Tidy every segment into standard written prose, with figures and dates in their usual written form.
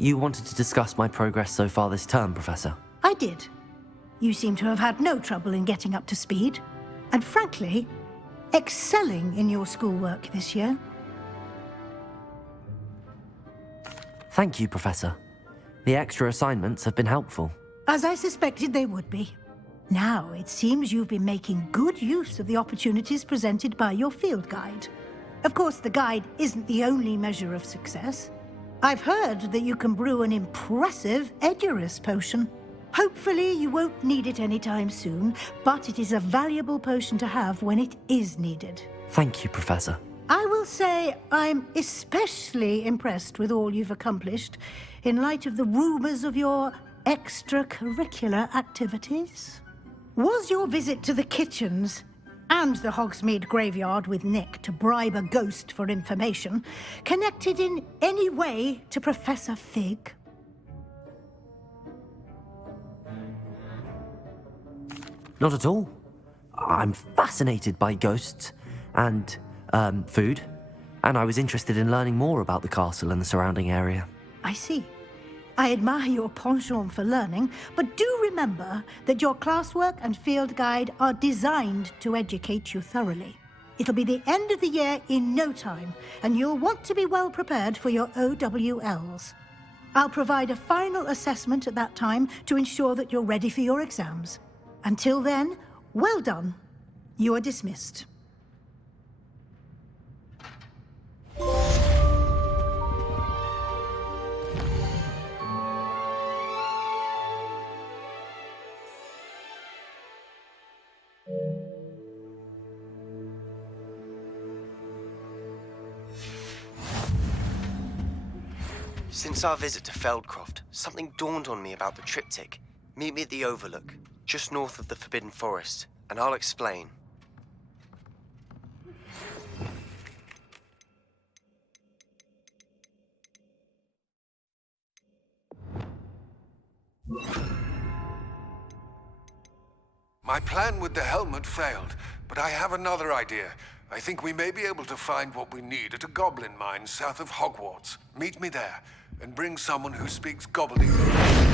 You wanted to discuss my progress so far this term, Professor? I did. You seem to have had no trouble in getting up to speed, and frankly, excelling in your schoolwork this year. Thank you, Professor. The extra assignments have been helpful. As I suspected they would be. Now, it seems you've been making good use of the opportunities presented by your field guide. Of course, the guide isn't the only measure of success. I've heard that you can brew an impressive Edurus potion. Hopefully, you won't need it anytime soon, but it is a valuable potion to have when it is needed. Thank you, Professor. I will say I'm especially impressed with all you've accomplished in light of the rumors of your extracurricular activities. Was your visit to the kitchens and the Hogsmeade graveyard with Nick to bribe a ghost for information connected in any way to Professor Fig? Not at all. I'm fascinated by ghosts and, food, and I was interested in learning more about the castle and the surrounding area. I see. I admire your penchant for learning, but do remember that your classwork and field guide are designed to educate you thoroughly. It'll be the end of the year in no time, and you'll want to be well prepared for your OWLs. I'll provide a final assessment at that time to ensure that you're ready for your exams. Until then, well done. You are dismissed. Since our visit to Feldcroft, something dawned on me about the triptych. Meet me at the Overlook, just north of the Forbidden Forest, and I'll explain. My plan with the helmet failed, but I have another idea. I think we may be able to find what we need at a goblin mine south of Hogwarts. Meet me there, and bring someone who speaks gobbledygook.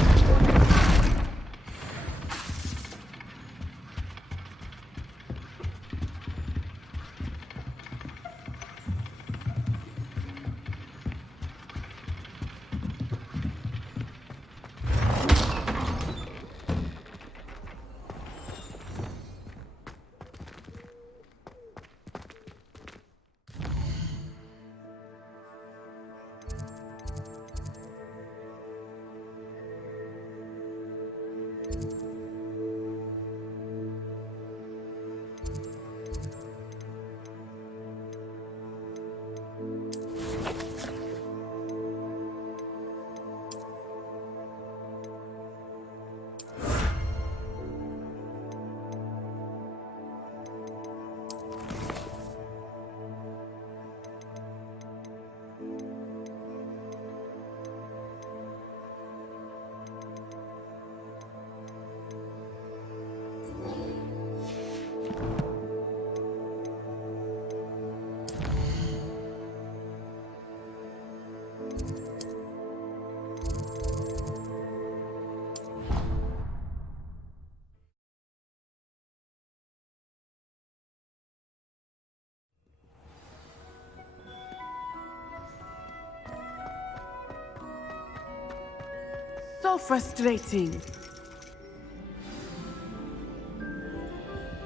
So frustrating.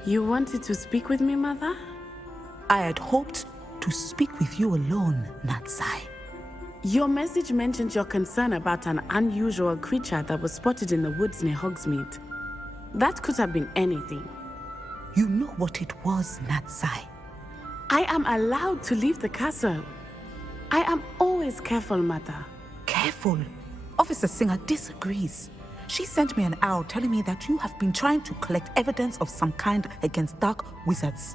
You wanted to speak with me, Mother? I had hoped to speak with you alone, Natsai. Your message mentioned your concern about an unusual creature that was spotted in the woods near Hogsmeade. That could have been anything. You know what it was, Natsai. I am allowed to leave the castle. I am always careful, Mother. Careful. Officer Singer disagrees. She sent me an arrow telling me that you have been trying to collect evidence of some kind against dark wizards.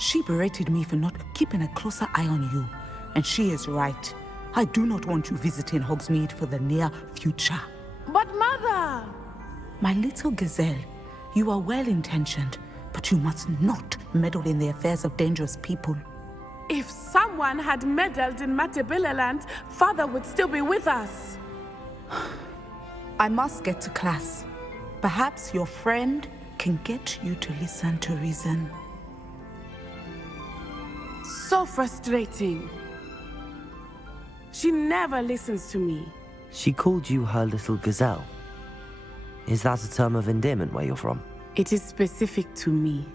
She berated me for not keeping a closer eye on you, and she is right. I do not want you visiting Hogsmeade for the near future. But Mother! My little gazelle, you are well-intentioned, but you must not meddle in the affairs of dangerous people. If someone had meddled in Matabeleland, Father would still be with us. I must get to class. Perhaps your friend can get you to listen to reason. So frustrating. She never listens to me. She called you her little gazelle. Is that a term of endearment where you're from? It is specific to me.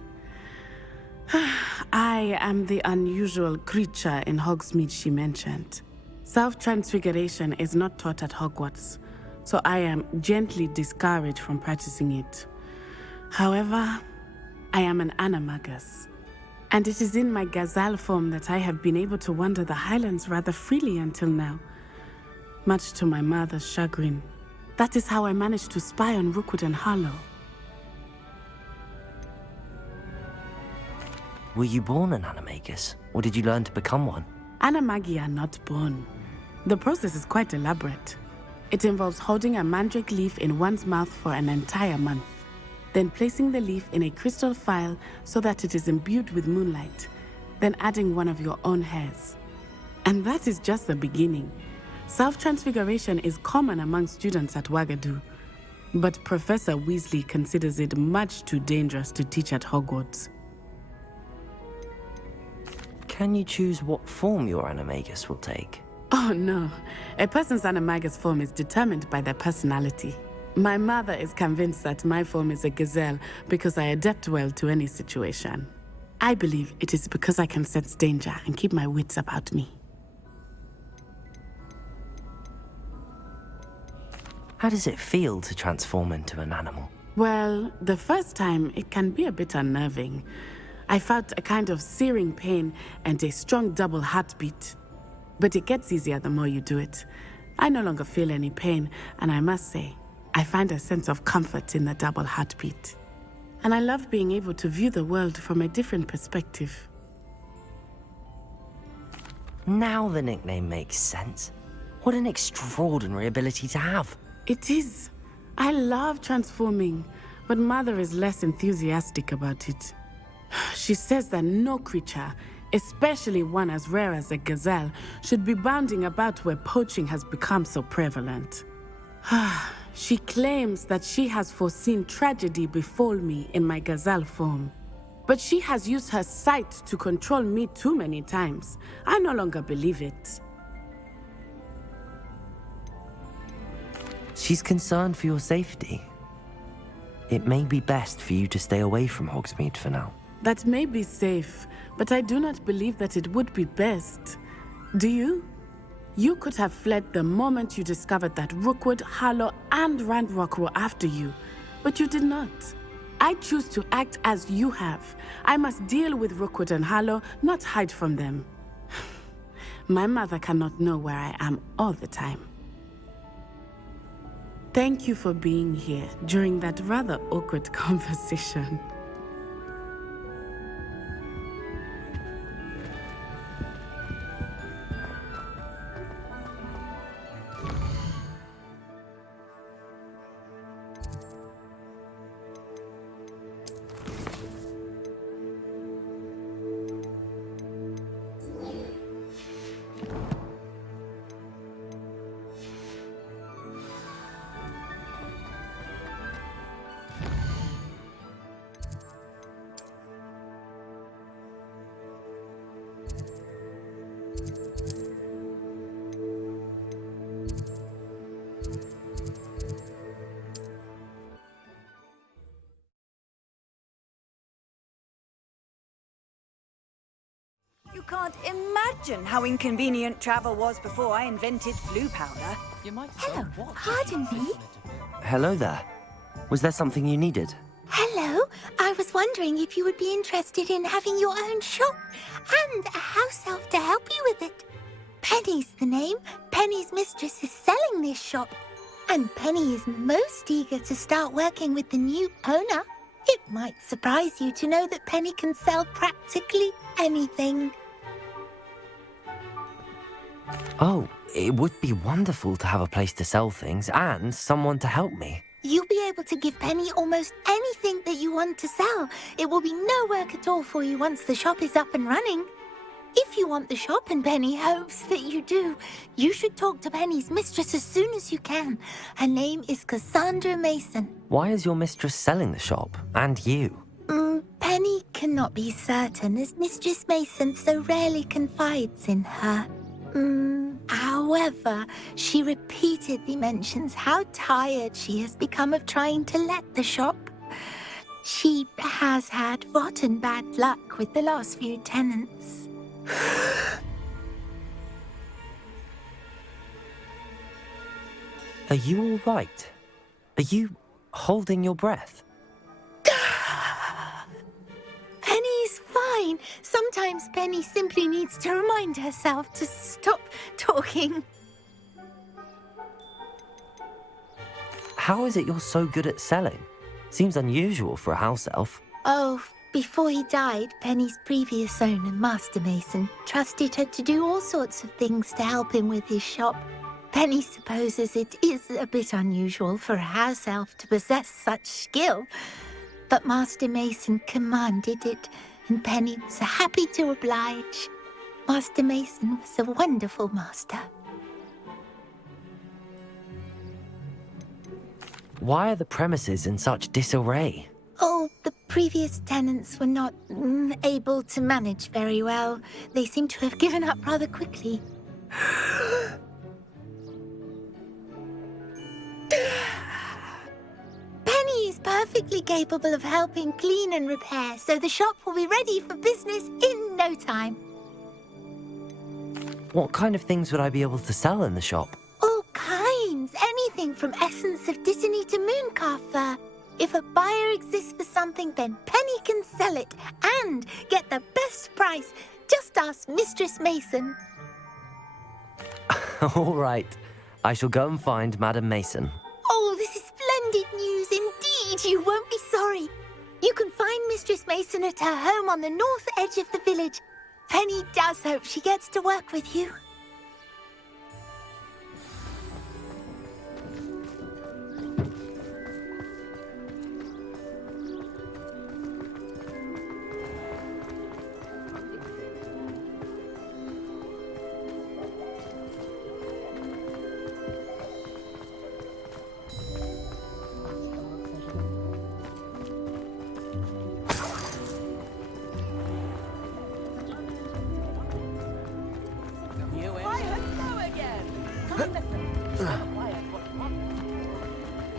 I am the unusual creature in Hogsmeade she mentioned. Self-transfiguration is not taught at Hogwarts, so I am gently discouraged from practicing it. However, I am an animagus, and it is in my gazelle form that I have been able to wander the Highlands rather freely until now, much to my mother's chagrin. That is how I managed to spy on Rookwood and Harlow. Were you born an animagus, or did you learn to become one? Animagi are not born. The process is quite elaborate. It involves holding a mandrake leaf in one's mouth for an entire month, then placing the leaf in a crystal phial so that it is imbued with moonlight, then adding one of your own hairs. And that is just the beginning. Self-transfiguration is common among students at Wagadu, but Professor Weasley considers it much too dangerous to teach at Hogwarts. Can you choose what form your animagus will take? Oh no, a person's animagus form is determined by their personality. My mother is convinced that my form is a gazelle because I adapt well to any situation. I believe it is because I can sense danger and keep my wits about me. How does it feel to transform into an animal? Well, the first time it can be a bit unnerving. I felt a kind of searing pain and a strong double heartbeat. But it gets easier the more you do it. I no longer feel any pain, and I must say, I find a sense of comfort in the double heartbeat. And I love being able to view the world from a different perspective. Now the nickname makes sense. What an extraordinary ability to have. It is. I love transforming, but Mother is less enthusiastic about it. She says that no creature, especially one as rare as a gazelle, should be bounding about where poaching has become so prevalent. She claims that she has foreseen tragedy befall me in my gazelle form. But she has used her sight to control me too many times. I no longer believe it. She's concerned for your safety. It may be best for you to stay away from Hogsmeade for now. That may be safe, but I do not believe that it would be best. Do you? You could have fled the moment you discovered that Rookwood, Harlow, and Ranrock were after you, but you did not. I choose to act as you have. I must deal with Rookwood and Harlow, not hide from them. My mother cannot know where I am all the time. Thank you for being here during that rather awkward conversation. You can't imagine how inconvenient travel was before I invented blue powder. Hello, pardon me? Hello there. Was there something you needed? Hello, I was wondering if you would be interested in having your own shop and a house elf to help you with it. Penny's the name. Penny's mistress is selling this shop. And Penny is most eager to start working with the new owner. It might surprise you to know that Penny can sell practically anything. Oh, it would be wonderful to have a place to sell things and someone to help me. You'll be able to give Penny almost anything that you want to sell. It will be no work at all for you once the shop is up and running. If you want the shop and Penny hopes that you do, you should talk to Penny's mistress as soon as you can. Her name is Cassandra Mason. Why is your mistress selling the shop? And you? Penny cannot be certain as Mistress Mason so rarely confides in her. However, she repeatedly mentions how tired she has become of trying to let the shop. She has had rotten bad luck with the last few tenants. Are you all right? Are you holding your breath? Penny's fine. Sometimes Penny simply needs to remind herself to stop talking. How is it you're so good at selling? Seems unusual for a house elf. Oh, before he died, Penny's previous owner, Master Mason, trusted her to do all sorts of things to help him with his shop. Penny supposes it is a bit unusual for a house elf to possess such skill, but Master Mason commanded it, and Penny was happy to oblige. Master Mason was a wonderful master. Why are the premises in such disarray? Oh, the previous tenants were not able to manage very well. They seem to have given up rather quickly. Penny is perfectly capable of helping clean and repair, so the shop will be ready for business in no time. What kind of things would I be able to sell in the shop? All kinds. Anything from essence of Disney to mooncalf fur. If a buyer exists for something, then Penny can sell it and get the best price. Just ask Mistress Mason. All right. I shall go and find Madam Mason. Oh, this is splendid news indeed. You won't be sorry. You can find Mistress Mason at her home on the north edge of the village. Penny does hope she gets to work with you.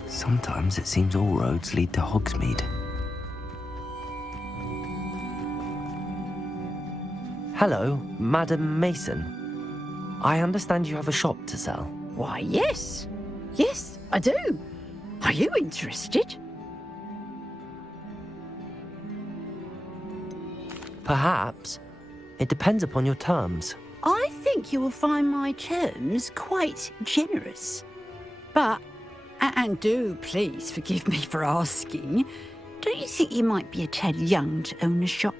Sometimes it seems all roads lead to Hogsmeade. Hello, Madam Mason. I understand you have a shop to sell. Why, yes. Yes, I do. Are you interested? Perhaps. It depends upon your terms. I think you will find my terms quite generous. But, and do please forgive me for asking, don't you think you might be a tad young to own a shop?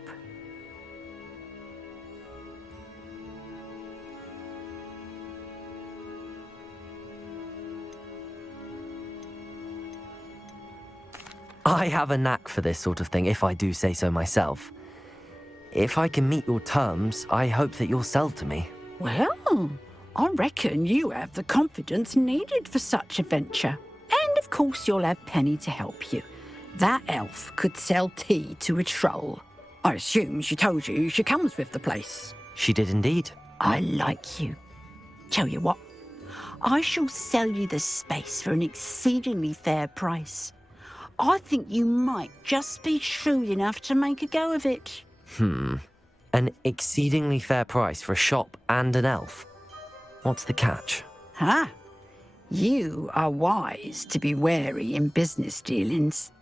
I have a knack for this sort of thing, if I do say so myself. If I can meet your terms, I hope that you'll sell to me. Well, I reckon you have the confidence needed for such a venture. And of course you'll have Penny to help you. That elf could sell tea to a troll. I assume she told you she comes with the place. She did indeed. I like you. Tell you what, I shall sell you the space for an exceedingly fair price. I think you might just be shrewd enough to make a go of it. An exceedingly fair price for a shop and an elf. What's the catch? Huh? You are wise to be wary in business dealings.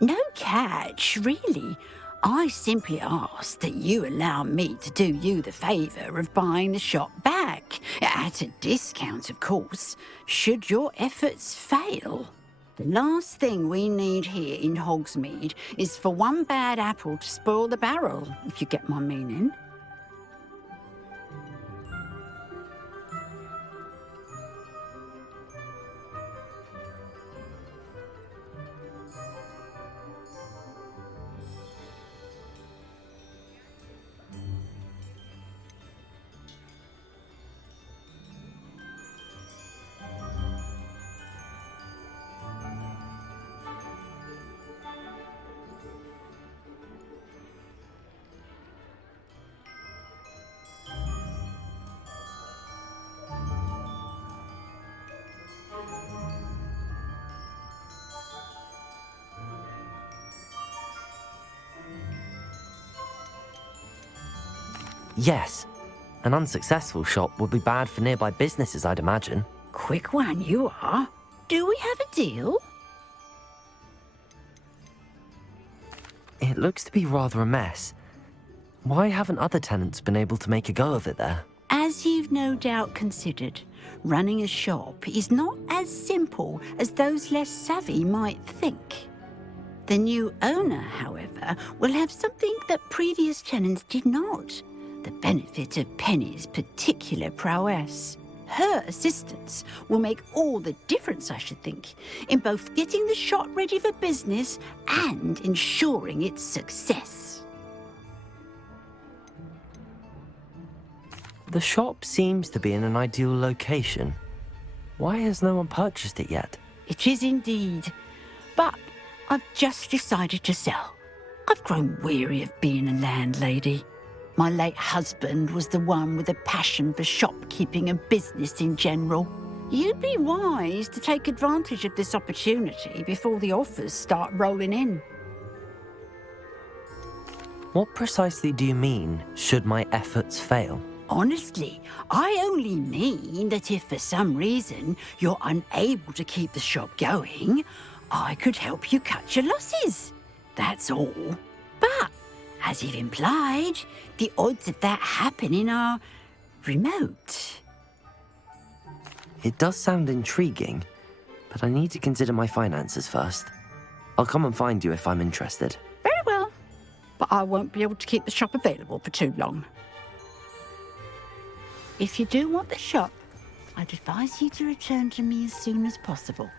No catch, really. I simply ask that you allow me to do you the favour of buying the shop back, at a discount, of course, should your efforts fail. The last thing we need here in Hogsmeade is for one bad apple to spoil the barrel, if you get my meaning. Yes. An unsuccessful shop would be bad for nearby businesses, I'd imagine. Quick one you are. Do we have a deal? It looks to be rather a mess. Why haven't other tenants been able to make a go of it there? As you've no doubt considered, running a shop is not as simple as those less savvy might think. The new owner, however, will have something that previous tenants did not. The benefit of Penny's particular prowess. Her assistance will make all the difference, I should think, in both getting the shop ready for business and ensuring its success. The shop seems to be in an ideal location. Why has no one purchased it yet? It is indeed, but I've just decided to sell. I've grown weary of being a landlady. My late husband was the one with a passion for shopkeeping and business in general. You'd be wise to take advantage of this opportunity before the offers start rolling in. What precisely do you mean, should my efforts fail? Honestly, I only mean that if for some reason you're unable to keep the shop going, I could help you cut your losses. That's all. But, as you've implied, the odds of that happening are remote. It does sound intriguing, but I need to consider my finances first. I'll come and find you if I'm interested. Very well, but I won't be able to keep the shop available for too long. If you do want the shop, I'd advise you to return to me as soon as possible.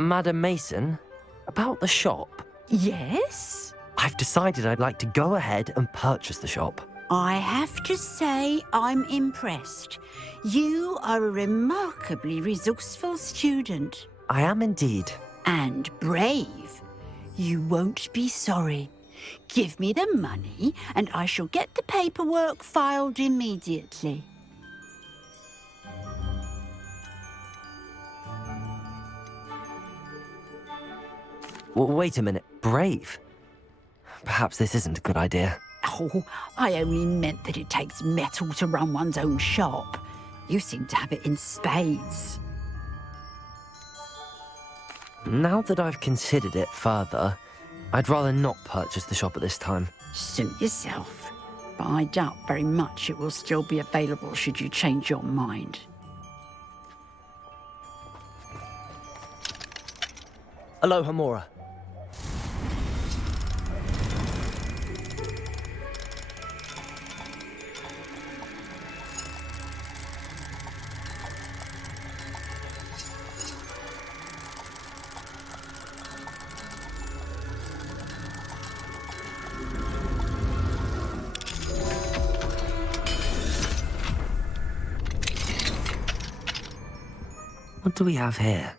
Madam Mason, about the shop. Yes? I've decided I'd like to go ahead and purchase the shop. I have to say I'm impressed. You are a remarkably resourceful student. I am indeed. And brave. You won't be sorry. Give me the money and I shall get the paperwork filed immediately. Wait a minute, brave? Perhaps this isn't a good idea. Oh, I only meant that it takes metal to run one's own shop. You seem to have it in spades. Now that I've considered it further, I'd rather not purchase the shop at this time. Suit yourself. But I doubt very much it will still be available should you change your mind. Aloha, Mora. What do we have here?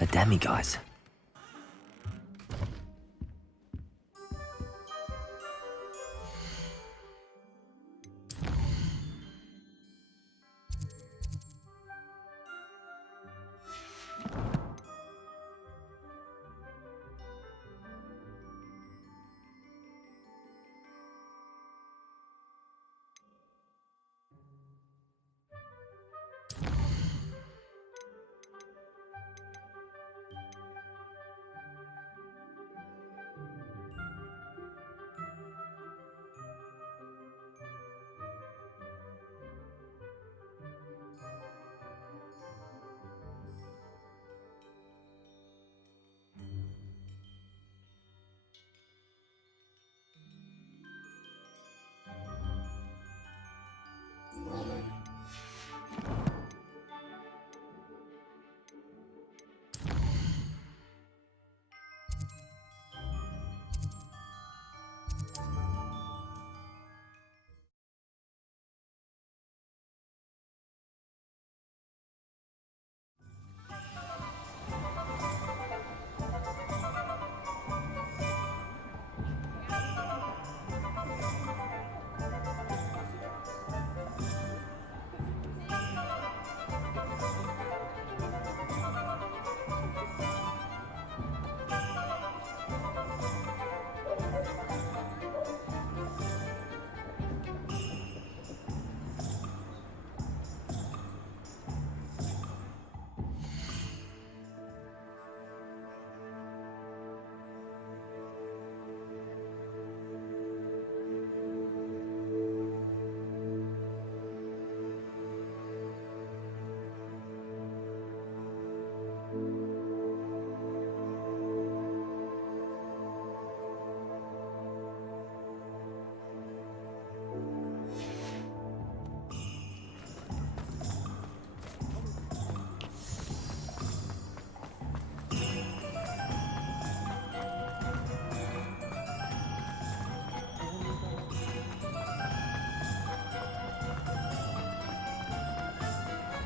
A demiguise.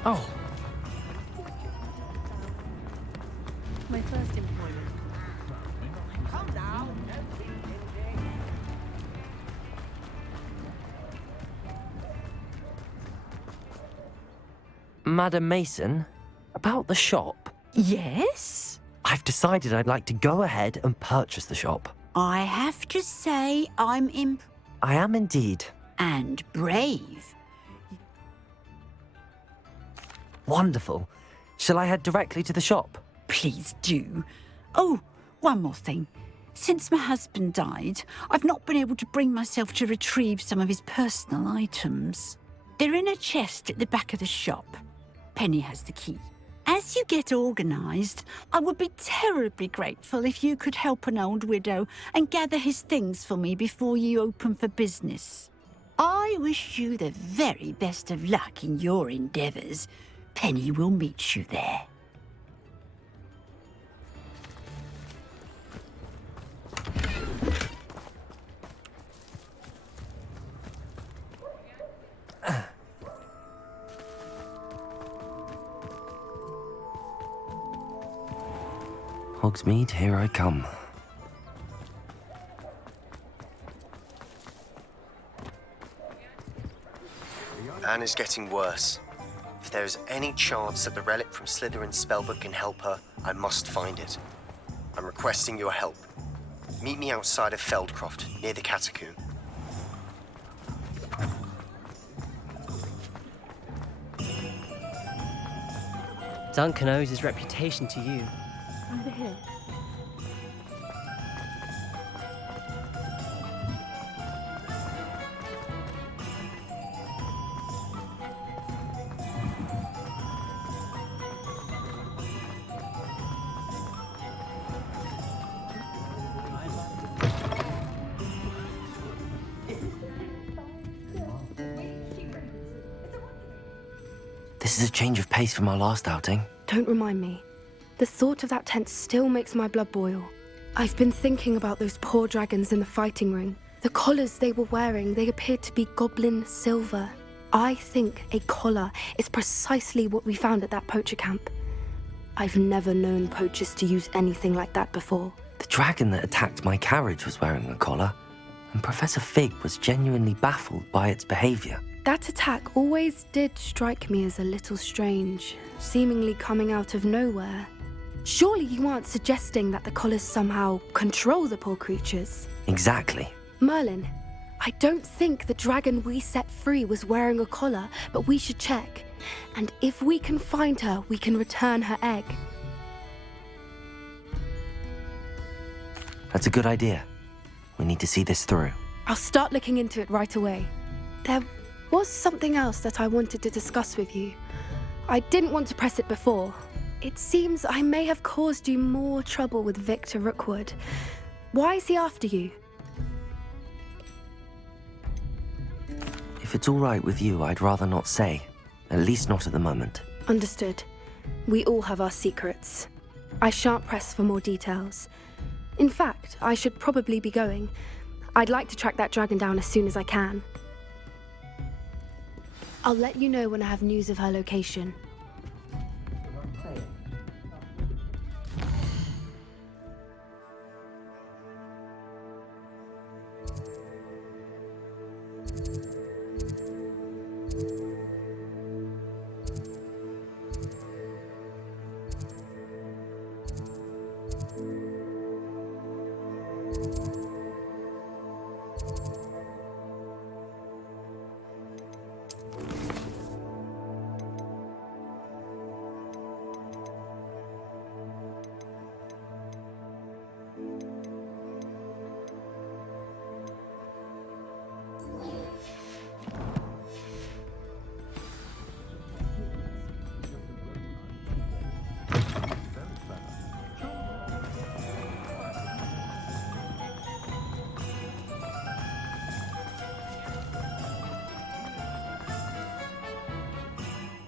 Oh, My first employment. Madam Mason, about the shop. Yes? I've decided I'd like to go ahead and purchase the shop. I have to say I'm I am indeed. and brave. Wonderful. Shall I head directly to the shop? Please do. Oh, one more thing. Since my husband died, I've not been able to bring myself to retrieve some of his personal items. They're in a chest at the back of the shop. Penny has the key. As you get organised, I would be terribly grateful if you could help an old widow and gather his things for me before you open for business. I wish you the very best of luck in your endeavours. Penny will meet you there. Hogsmeade, here I come. Anna's getting worse. If there is any chance that the relic from Slytherin's spellbook can help her, I must find it. I'm requesting your help. Meet me outside of Feldcroft, near the catacomb. Duncan owes his reputation to you. Over here. This is a change of pace from our last outing. Don't remind me. The thought of that tent still makes my blood boil. I've been thinking about those poor dragons in the fighting ring. The collars they were wearing, they appeared to be goblin silver. I think a collar is precisely what we found at that poacher camp. I've never known poachers to use anything like that before. The dragon that attacked my carriage was wearing a collar, and Professor Fig was genuinely baffled by its behaviour. That attack always did strike me as a little strange, seemingly coming out of nowhere. Surely you aren't suggesting that the collars somehow control the poor creatures? Exactly. Merlin, I don't think the dragon we set free was wearing a collar, but we should check. And if we can find her, we can return her egg. That's a good idea. We need to see this through. I'll start looking into it right away. There was something else that I wanted to discuss with you. I didn't want to press it before. It seems I may have caused you more trouble with Victor Rookwood. Why is he after you? If it's all right with you, I'd rather not say. At least not at the moment. Understood. We all have our secrets. I shan't press for more details. In fact, I should probably be going. I'd like to track that dragon down as soon as I can. I'll let you know when I have news of her location.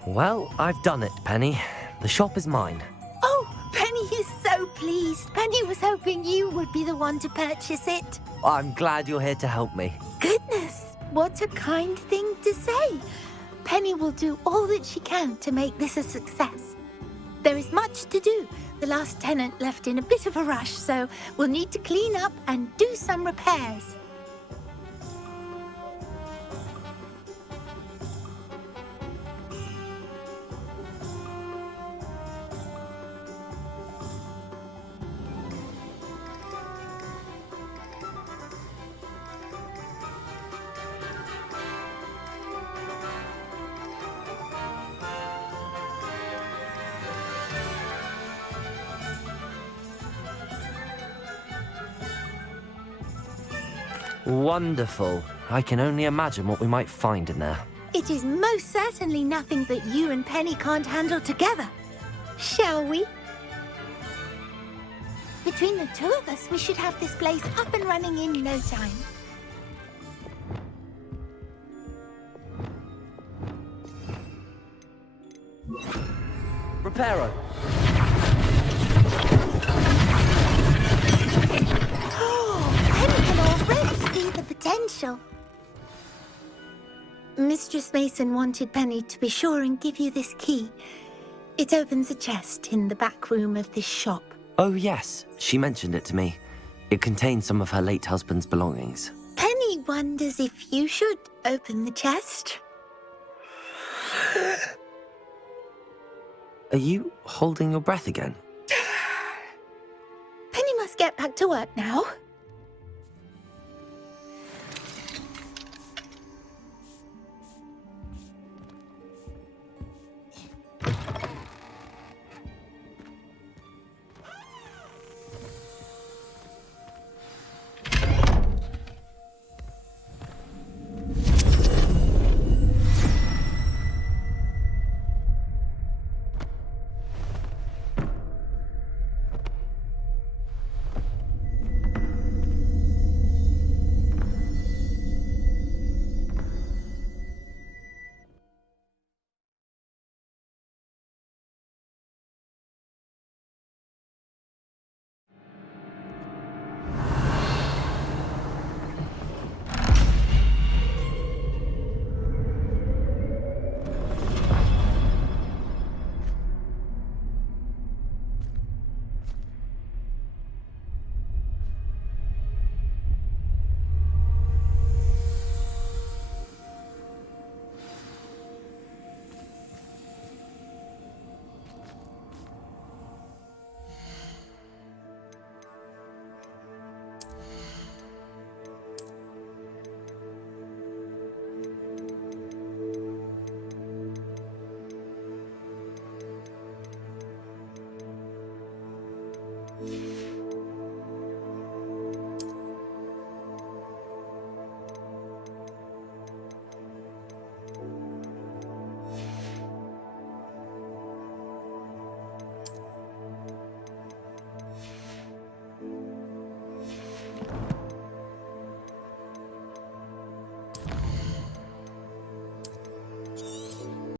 Well, I've done it, Penny. The shop is mine. Oh, Penny is so pleased. Penny was hoping you would be the one to purchase it. I'm glad you're here to help me. Goodness, what a kind thing to say. Penny will do all that she can to make this a success. There is much to do. The last tenant left in a bit of a rush, so we'll need to clean up and do some repairs. Wonderful. I can only imagine what we might find in there. It is most certainly nothing that you and Penny can't handle together. Shall we? Between the two of us, we should have this place up and running in no time. Reparo. Penny can already see the potential. Mistress Mason wanted Penny to be sure and give you this key. It opens a chest in the back room of this shop. Oh, yes. She mentioned it to me. It contains some of her late husband's belongings. Penny wonders if you should open the chest. Are you holding your breath again? Penny must get back to work now.